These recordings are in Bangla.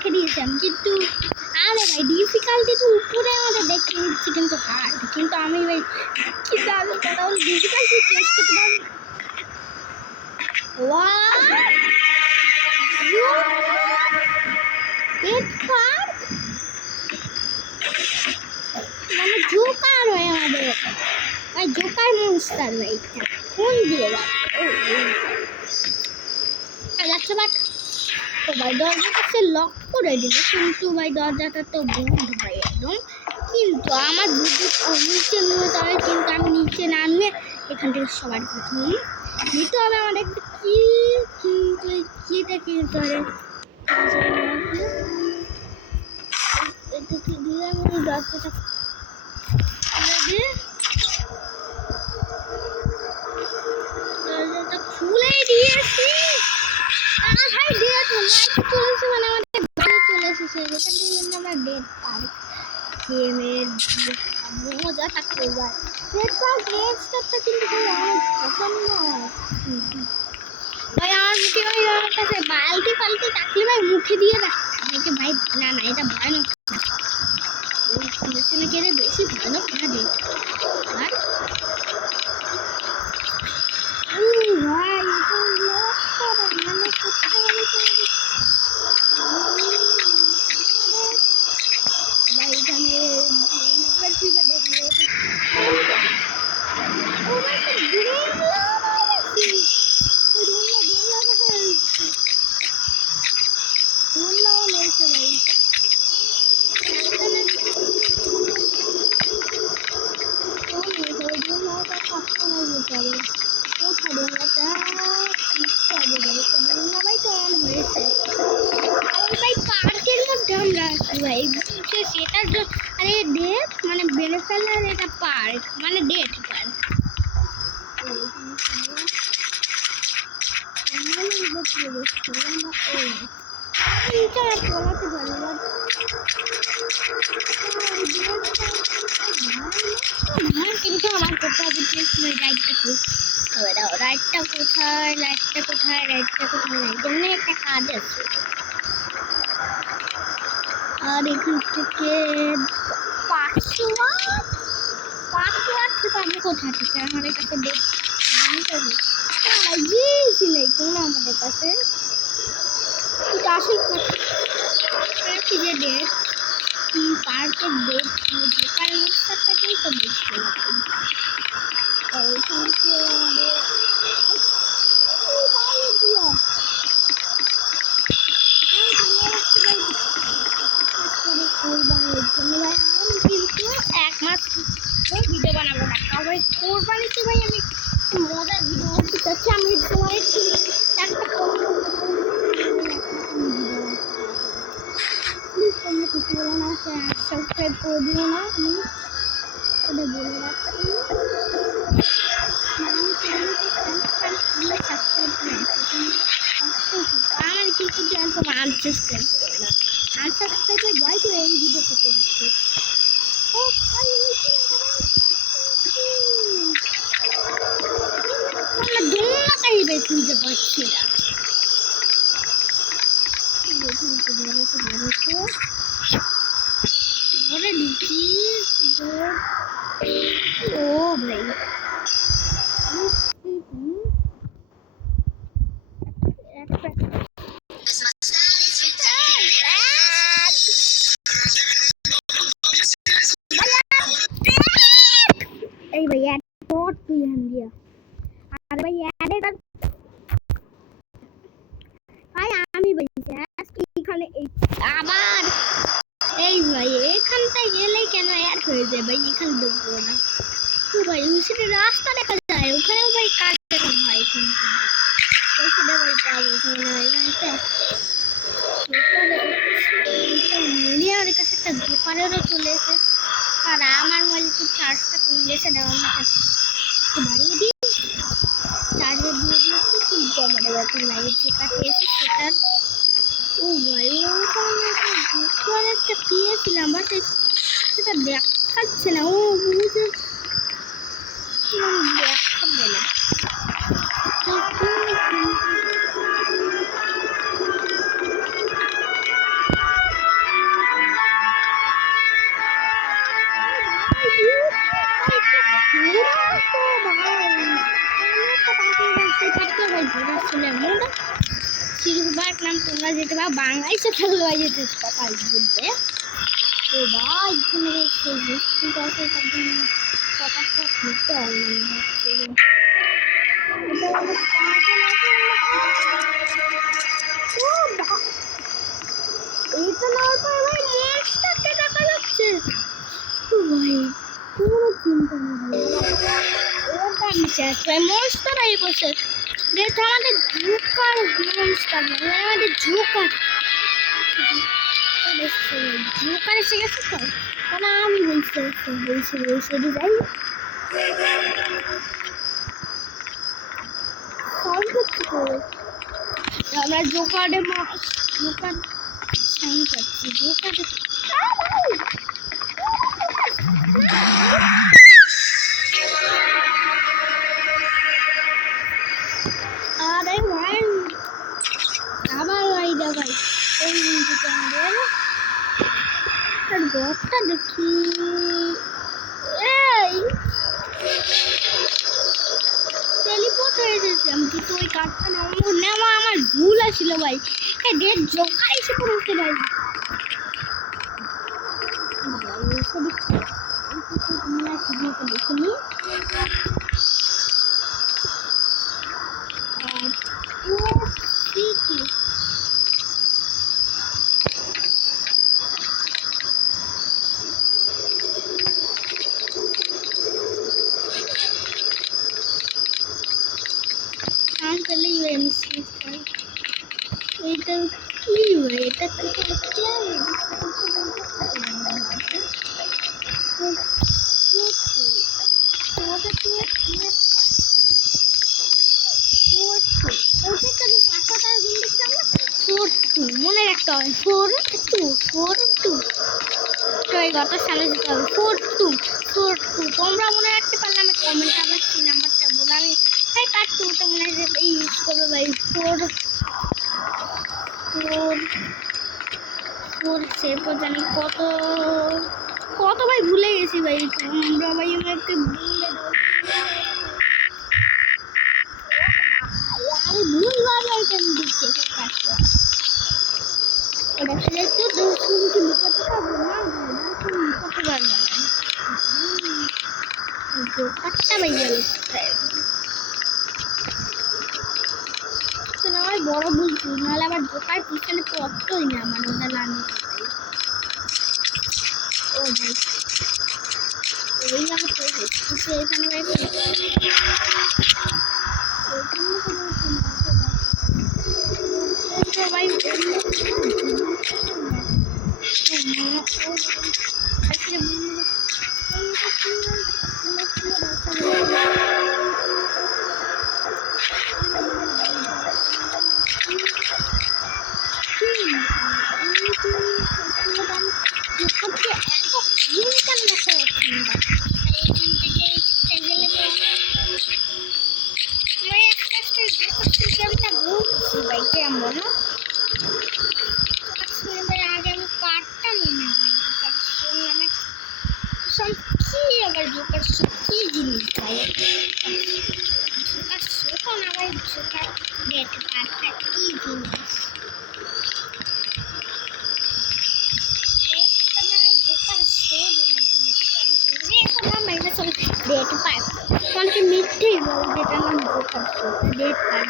লিখে দিয়েছি আমি, কিন্তু আরে ভাই ডিফিকাল্টি তো উপরে আমাদের দেখতে দিচ্ছি কিন্তু হার্ড, কিন্তু আমি ভাই কিন্তু আমি কথা বলি ডিফিকাল্টি চেঞ্জ করতে পারবো। মানে জোকার হয় আমাদের ভাই, জোকার মনস্টার ভাই, কোন দিয়ে যাচ্ছে বাট তো ভাই দরজাটা সে লক করে দিল, কিন্তু ভাই দরজাটা তো বন্ধ ভাই একদম। কিন্তু আমার বুদ্ধি নিচে নিয়ে যাবে, কিন্তু আমি নিচে না নিয়ে এখান থেকে সবার প্রথম নিতে হবে আমাদের একটা কি, কিন্তু এই কিটা কিনতে হবে এটাকে দিয়ে আমি দরজাটা খুলে দিয়েছি। ভাই ডেট চলেছে, মানে আমাদের চলে এসেছে এখান থেকে আমরা ডেট পাই গেমের মজা থাকতে যায়। ডেট পার্ক রেস্টারটা কিন্তু অনেক পছন্দ ভাই, আমার মুখে ভাই আমার কাছে বালতি ফালতি থাকলে ভাই মুখে দিয়ে রাখতে ভাই, না না এটা ভয়ানক নাকি বেশি ভয়ানক না ডেট আর সেটার জন্য আরে ডেট মানে বেড়ে ফেলার এটা পার্ক মানে ডেট পার্ক কিন্তু আমার করতে হবে রাইটটা কোথায়, লাইটটা কোথায়, রাইটটা কোথায়, জন্য একটা কাজ আছে। আর এখান থেকে পাসওয়ার্ড থেকে আমি কোথায় থেকে আমাদের কাছে দেখছি নেই কোনো আমাদের কাছে আসল যে ডেট পার্কের ডেট দোকান অনুষ্ঠানটাকেই তো দেখছি ওইখান থেকে কিন্তু এক মাস ভিডিও বানাবো না, কারণ কোরবানিতে ভাই আমি মজার ভিডিও করতে চাচ্ছি। আমি তোমার একটা প্লিজ তোমরা কিছু বলো না, সাবস্ক্রাইব করে দিও না, আমি ওটা বলে রাখছি। আমার কিছু চ্যানেল তোমার আনসাবস্ক্রাইব করো না, আনসাবস্ক্রাইবের ভয় করে এই ভিডিও করতে দিচ্ছি। খুঁজে পাচ্ছি না ও ভাই এই ভাই এয়ারপোর্ট তুই হান দিয়া আর ভাই এয়ারপোর্ট ভাই আমি বলছি আজকে এখানে আবার এই ভাই এখানটায় গেলেই কেন এয়ার হয়ে যায় ভাই, এখানে ঢুকবো না তো ভাই ওইখানে রাস্তা দেখা যায়, ওখানেও ভাই কাজ দেখা হয়, কিন্তু ওইখানে ভাই কাজ আছে না আমার কাছে একটা দোকানেরও চলে এসেছে। আর আমার মোবাইল একটু চার্জটা কমে গেছে, বাড়িয়ে দিই চার্জে দিয়ে দিয়েছি, কিন্তু আমার এখন লাইট যেটা পেয়েছে সেটার ও ভাই ওখানে একটা পেয়েছিলাম বাট সেটা দেখাচ্ছে না, ও বুঝে দেখাবে না। সিরুর পার্ক নাম তোমরা যেতে পারো, বাংলাদেশে থাকলে ভাই যেতে পারো বলতে। তো ভাই এখানে কিন্তু আছে তার জন্য ফটাফট নিতে হবে মনে হচ্ছে। এইটা নেওয়ার পরে ভাই মনস্টারকে দেখা যাচ্ছে। ও ভাই কোনো চিন্তা নেই, ওটা আমি শেষ ভাই মনস্টার আই বসে দেখো আমাদের জোকার মনস্টার মানে আমাদের জোকার জোকার এসে গেছে তো মানে আমি বলছি যাই আমরা জোকারে জোকার সাইন করছি জোকারে আরে ভাই আবার ভাই দা ভাই এই জিনিসটা আমাদের আর গটটা দেখি এই টেলিপোর্ট হয়ে গেছে আমি কিন্তু ওই কার্ডটা নেওয়া আমার ভুল আসছিল ভাই এই ডেট জোকার এসে পড়েছে ভাই দেখিনি पहले ये मिस्टेक था এটা কি হয় এটা তো কি মনে রাখতে হবে 4-2 তো এই গত সালে যেতে হবে 4-2 তোমরা মনে রাখতে পারলে আমি কমেন্ট আবার সেই নাম্বারটা বলে আমি তাই পার্ট 2টা মনে হয় ইউজ করবো ভাই 4 সেরপর জানি কত ভাই ভুলে গেছি ভাই তোমরা ভাই আমাকে ভুলে দাও আমি ভুলবার কেন দিচ্ছি কাজটা ওটা ফেলে তো শুধু কি লুকাতে পারবো না লুকাতে পারবো না কাটটা ভাই গেল আমার বড় বুঝছি নাহলে আবার জোকার পিছনে পড়তোই না আমার ওটা লাগানো ও ভাই এই আমার তো এখানে ভাই মিথ্যেই বল যেটা নাম জোকার ডেট কার্ড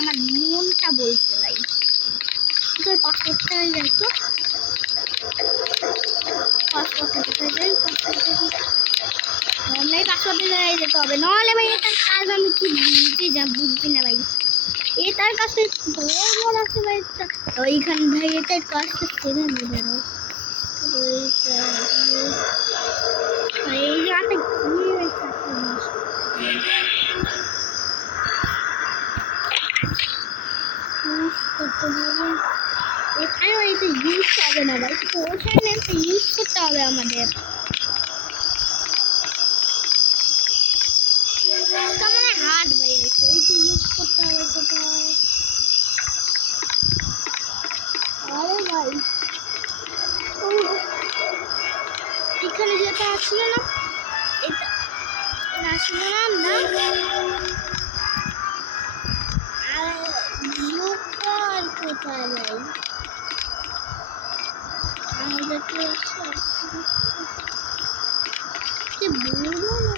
আমার মনটা বলছে ভাই তোর পাসপোর্টটা যাই তো পাসপোর্টটা যাই পাসপোর্টে যাই যেতে হবে নাহলে ভাই এটার কাজ আমি কি বুঝছি না ভাই এটার কাছে বড় আছে ভাই ওইখান ভাই এটার কাজটা ছেড়ে নেবে এই জায়গাটা ঘুরে ইউজ করতে হবে। এখানে হয়তো ইউজ হবে না ভাই, তো ওখানে একটা ইউজ করতে হবে আমাদের। মানে হার্ড হয়ে গেছে, ওইটা ইউজ করতে হবে কোথায়? আরে ভাই এখানে যেটা আসছিল না, এটা আসছিল না আর ব্লুকার কোথায় ভাই? আমাদেরকে কি বলবো না,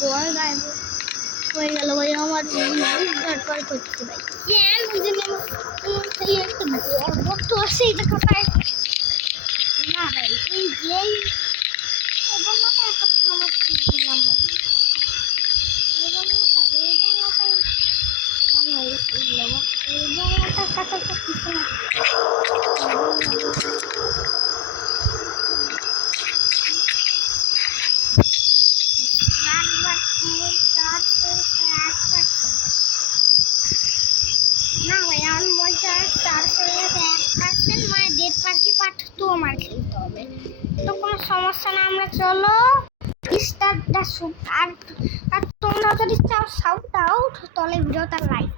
গোয়াল গায়েব হয়ে গেল ভাই। আমার দরকার করছে ভাই, কেন বুঝিনি সেই একটা গর্ত আছে এই জায়গাটায় না ভাই। এই যেই এবং একটা সমস্যা দিলাম ভাই, এবং কাছে কিছু না। না ভাই আমার মোবাইল চার্জ হয়ে যাবে 1%, মানে 1.5 পার্ট তো আমার খেলতে হবে, তো কোনো সমস্যা না। আমরা চলো স্টার্ট দা শুট। আর তোমরা যদি চাও সাউট আউট তাহলে ভিডিওটা লাইক